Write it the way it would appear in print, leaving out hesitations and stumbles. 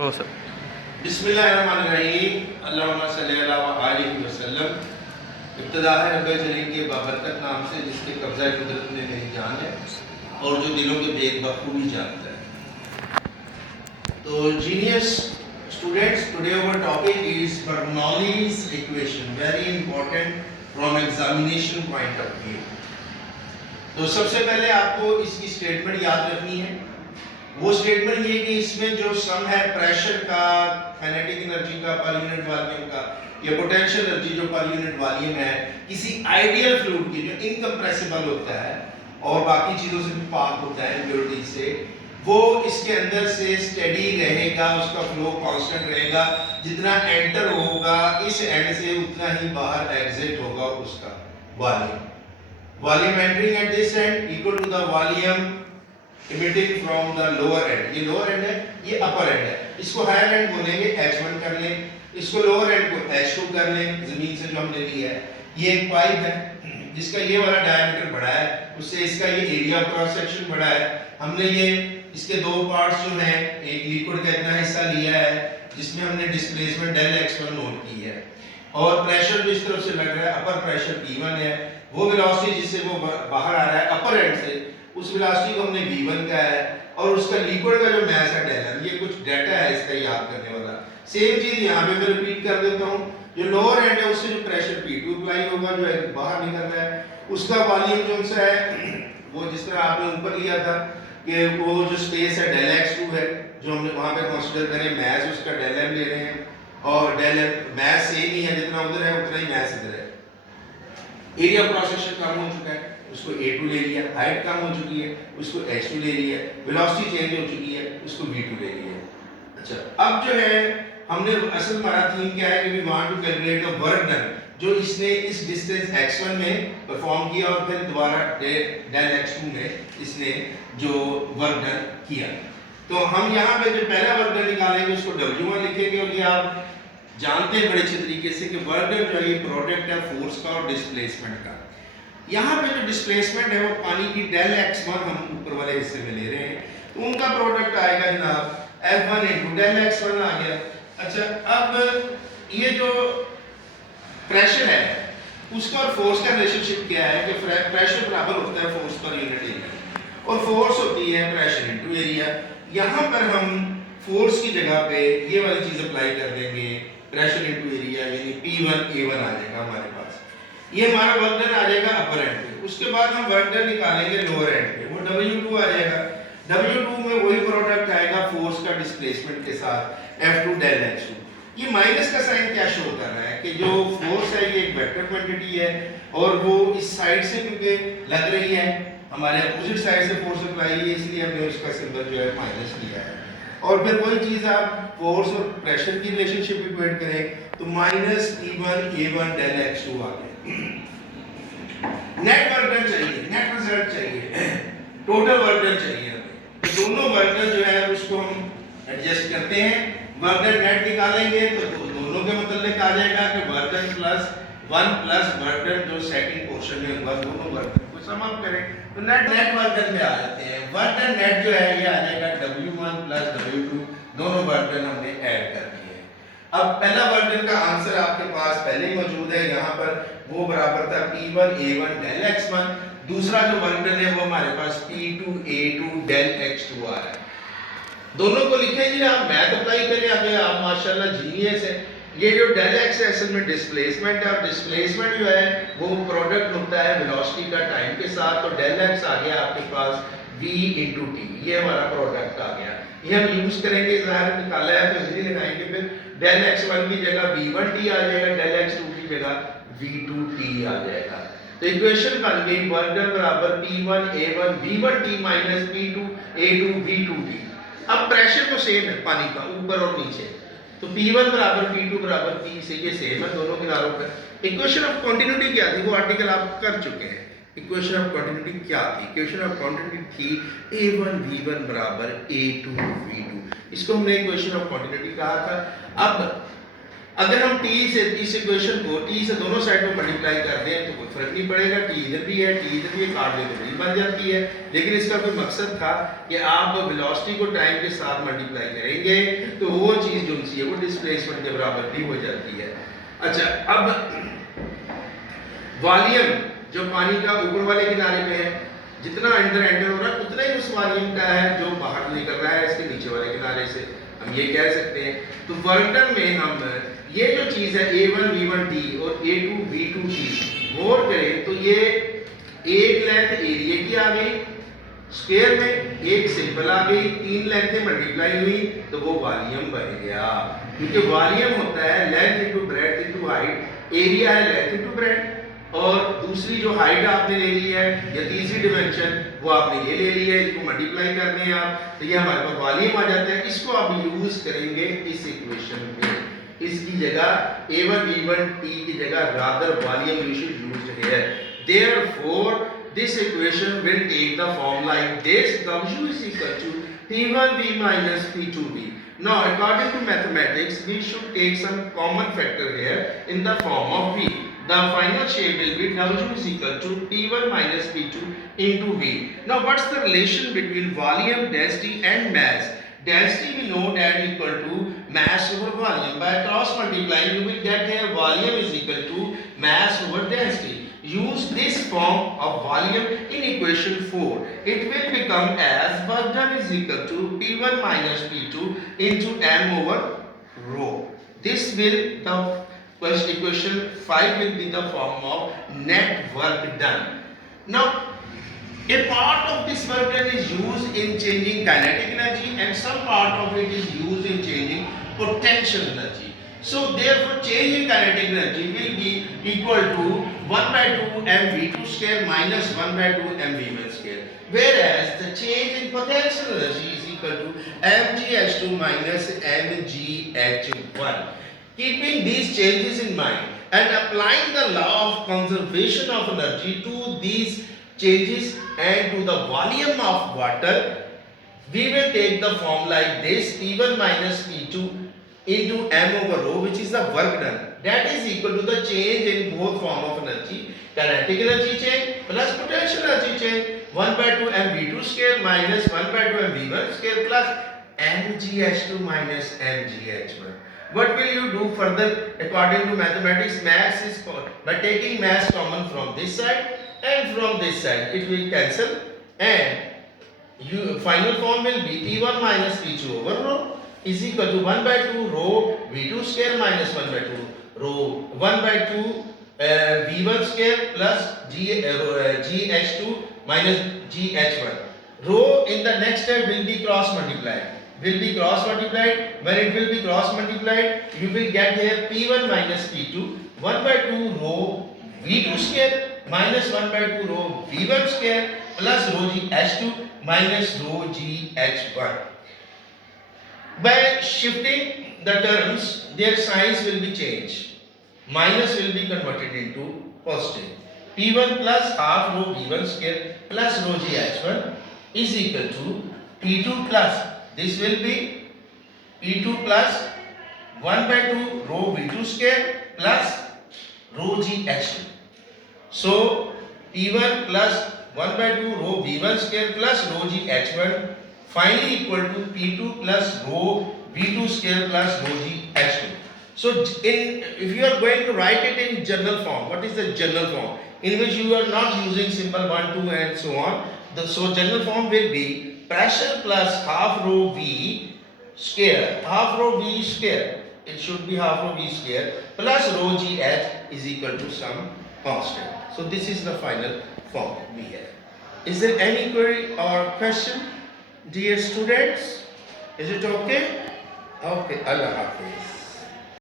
हो सर। बिस्मिल्लाहिर्रहमानिर्रहीम अल्लाहुम्मा सल्ली अला आलिहि वसल्लम। इब्तिदा है रब्बे जलील के बाबरकत नाम से जिसके कब्ज़ा कुदरत में मेरी जान है और जो दिलों के भेद बखूबी जानता है। तो genius students, today our topic is Bernoulli's equation, very important from examination point of view. तो सबसे पहले आपको इसकी स्टेटमेंट याद रखनी है। वो स्टेटमेंट ये कि इसमें जो सम है प्रेशर का, काइनेटिक एनर्जी का पर यूनिट वॉल्यूम का, या पोटेंशियल एनर्जी जो पर यूनिट वॉल्यूम है किसी आइडियल फ्लूइड की जो इनकम्प्रेसिबल होता है और बाकी चीज़ों से भी पाक होता है इम्प्योरिटी से, वो इसके अंदर से स्टेडी रहेगा, उसका फ्लो कांस्टेंट रहेगा। जितना एंटर होगा इस एंड से उतना ही बाहर एग्जिट होगा उसका volume. Volume entering at this end equal to the volume emitting from the lower end। ये lower end है, ये upper end है। इसको higher end बोलेंगे H1 कर लें, इसको lower end को H2 कर लें, जमीन से जो हमने ली है। ये एक पाइप है जिसका ये वाला डायमीटर बड़ा है, उससे इसका ये एरिया क्रॉस सेक्शन बड़ा है। हमने ये इसके दो पार्ट्स जो हैं, एक लिक्विड का इतना हिस्सा लिया है जिसमें हमने डिस्प्लेसमेंट डेल x1 नोट की है और प्रेशर जो इस तरफ से लग रहा है अपर प्रेशर P1 है। वो वेलोसिटी जिससे वो बाहर आ रहा है अपर एंड से, उस वेलोसिटी को हमने v1 का है और उसका लिक्विड का जो मास है डेल, ये कुछ डाटा है इसका याद करने वाला। सेम चीज यहाँ पे मैं रिपीट कर देता हूँ। जो लोअर एंड है उससे जो प्रेशर P2 अप्लाई होगा, जो है बाहर निकल रहा है, उसका वॉल्यूम जो सा है वो जिस तरह आपने ऊपर लिया था कि वो जो स्पेस है डेल x2 है, जो हमने वहाँ पे कंसीडर करें मास उसका डेल m ले रहे हैं और डेल m मास सेम ही है, जितना उधर है उतना ही मास इधर है। एरिया क्रॉस सेक्शन कम हो चुका है, उसको A2 ले लिया, हाइट कम हो चुकी है, उसको H2 ले लिया, वेलोसिटी चेंज हो चुकी है, उसको V2 ले लिया। अच्छा, अब जो है हमने असल हमारा थीम क्या है कि we want to calculate the work done जो इसने इस डिस्टेंस x1 में परफॉर्म किया और फिर दोबारा डेल x2 में इसने जो वर्क डन किया। तो हम यहाँ पे जो पहला वर्क डन निकालेंगे उसको W1 लिखेंगे और ये आप जानते हैं बड़े अच्छे तरीके से कि वर्क डन जो है ये प्रोडक्ट है फोर्स का और डिस्प्लेसमेंट का। यहाँ पे जो डिस्प्लेसमेंट है वो पानी की डेल x1 हम ऊपर वाले हिस्से में ले रहे हैं, तो उनका प्रोडक्ट आएगा जनाब F1 into डेल x1 आ गया। अच्छा, अब ये जो प्रेशर है उसका और फोर्स का रिलेशनशिप क्या है कि प्रेशर बराबर होता है फोर्स पर यूनिट एरिया और फोर्स होती है प्रेशर इनटू एरिया। यहाँ पर हम फोर्स की जगह पे ये वाली चीज अप्लाई कर देंगे, प्रेशर इनटू एरिया, यानी P1 A1 आ जाएगा हमारे पास। ये हमारा वर्क डन आ जाएगा अपर एंड पे। उसके बाद हम वर्क डन निकालेंगे लोअर एंड पे, वो W2 आ जाएगा। W2 में वही प्रोडक्ट आएगा फोर्स का डिस्प्लेसमेंट के साथ F2 डेल x2। ये माइनस का साइन क्या शो कर रहा है कि जो फोर्स है ये एक वेक्टर क्वांटिटी है और वो इस साइड से क्योंकि लग रही है, हमारे अपोजिट साइड से फोर्स अप्लाई है, इसलिए हमने उसका सिंबल जो है माइनस लिया है। और फिर वही चीज आप फोर्स और प्रेशर की रिलेशनशिप इक्वेट करें तो minus P1 A1 del x2 आ गया। नेट वर्क डन चाहिए, नेट रिजल्ट चाहिए, टोटल वर्क डन चाहिए हमें। तो दोनों वर्क डन जो है उसको हम एडजस्ट करते हैं। वर्क डन नेट निकालेंगे तो दोनों के मतलब आ जाएगा कि work done plus 1 plus work done जो सेकंड पोर्शन में होगा, दोनों वर्क डन को सम अप करें तो नेट वर्क डन में आ जाते हैं। वर्क डन नेट जो है ये आ जाएगा W1 प्लस W2, दोनों वर्क डन हमने ऐड कर दिए हैं। अब पहला वर्क डन का आंसर आपके पास पहले ही मौजूद है, यहाँ पर वो बराबर था P1 A1 डेल x1। दूसरा जो वर्क डन है वो हमारे पास P2 A2 डेल x2 आ रहा है। दोनों को लिखें जी, आप मैथ अप्लाई करें, आगे आप माशाल्लाह जीनियस है। ये जो डेल x है असल में डिस्प्लेसमेंट है और डिस्प्लेसमेंट जो है वो प्रोडक्ट होता है वेलोसिटी का टाइम के साथ। तो डेल x आ गया आपके पास v into t, ये हमारा प्रोडक्ट आ गया। ये हम यूज करेंगे, ज़ाहिर निकाला है तो इजीली लगाएंगे। फिर डेल x1 की जगह v1t आ जाएगा, डेल x2 की जगह v2t आ जाएगा। तो इक्वेशन बन गई वर्क डन बराबर P1 A1 v1t minus P2 A2 v2t। अब प्रेशर तो सेम है पानी का ऊपर और नीचे, तो P1 बराबर P2 बराबर P से ये सेम है दोनों किनारों पर। इक्वेशन ऑफ कंटिन्यूटी क्या थी वो आर्टिकल आप कर चुके हैं। इक्वेशन ऑफ कंटिन्यूटी क्या थी? इक्वेशन ऑफ कंटिन्यूटी थी A1 V1 बराबर A2 V2। इसको हमने इक्वेशन ऑफ कंटिन्यूटी कहा था। अगर हम टी से इस इक्वेशन को टी से दोनों साइड में मल्टीप्लाई कर दें तो कोई फर्क नहीं पड़ेगा, टी इधर भी है टी इधर भी है, काट दें तो वही बन जाती है। लेकिन इसका कोई मकसद था कि आप वेलोसिटी को टाइम के साथ मल्टीप्लाई करेंगे तो वो चीज़ जो सी है वो डिस्प्लेसमेंट के बराबर भी हो जाती है। अच्छा, अब वॉल्यूम जो पानी का ऊपर वाले किनारे पे है, जितना अंदर एंटर हो रहा है उतना ही उस वॉल्यूम का है जो बाहर निकल रहा है इसके नीचे वाले किनारे से, हम ये कह सकते हैं। तो वर्क डन में हम ये जो चीज़ है A1 V1 T और A2 V2 T गौर करें तो ये एक लेंथ एरिया की आ गई स्क्वायर में, एक सिंपल आ गई, तीन लेंथें मल्टीप्लाई हुई तो वो वॉल्यूम बन गया। क्योंकि वॉल्यूम होता है length into breadth into height, area है लेंथ इनटू ब्रेड्थ, और दूसरी जो हाइट आपने ले ली है या तीसरी डिमेंशन वो आपने ये ले ली है, इसको मल्टीप्लाई करने हैं आप तो ये हमारे पास वॉल्यूम आ जाता है। इसको आप यूज करेंगे इस इक्वेशन में, इसकी जगह A1 V1 T की जगह rather volume you should use here. Therefore this equation will take the form like this: W is equal to T1V minus P2V. Now according to mathematics we should take some common factor here in the form of V. The final shape will be W is equal to T1 minus P2 into V. Now what's the relation between volume, density and mass? Density we know that equal to mass over volume. By cross multiplying you will get here volume is equal to mass over density. Use this form of volume in equation 4. It will become as work done is equal to P1 minus P2 into m over rho. This will the first equation 5 will be the form of net work done. Now a part of this work done is used in changing kinetic energy and some part of it is used in changing potential energy. So therefore change in kinetic energy will be equal to 1 by 2 mv2 square minus 1 by 2 mv1 square. Whereas the change in potential energy is equal to mgh2 minus mgh1. Keeping these changes in mind and applying the law of conservation of energy to these changes and to the volume of water, we will take the form like this: P1 minus P2 into m over rho, which is the work done. That is equal to the change in both form of energy, kinetic energy change plus potential energy change, 1 by 2 mv2 square minus 1 by 2 mv1 square plus mgh2 minus mgh1. What will you do further according to mathematics? Mass is by taking mass common from this side and from this side it will cancel and final form will be P1 minus P2 over rho is equal to 1 by 2 rho V2 square minus 1 by 2 rho 1 by 2 V1 square plus GH2 minus GH1. Rho in the next step will be cross multiplied. When it will be cross multiplied you will get here P1 minus P2 1 by 2 rho V2 square minus 1 by 2 rho V1 square plus rho GH2 minus rho GH1. By shifting the terms their signs will be changed. Minus will be converted into positive. P1 plus half rho V1 square plus rho GH1 is equal to P2 plus, this will be P2 plus 1 by 2 rho V2 square plus rho GH2. So P1 plus 1 by 2 rho V1 square plus rho GH1 finally equal to P2 plus rho V2 square plus rho GH2. So if you are going to write it in general form, what is the general form? In which you are not using symbol 1, 2 and so on. So general form will be pressure plus half rho V square, half rho V square, it should be half rho V square plus rho GH is equal to some constant. So this is the final form we have. Is there any query or question, dear students? Is it okay? Okay, Allah Hafiz.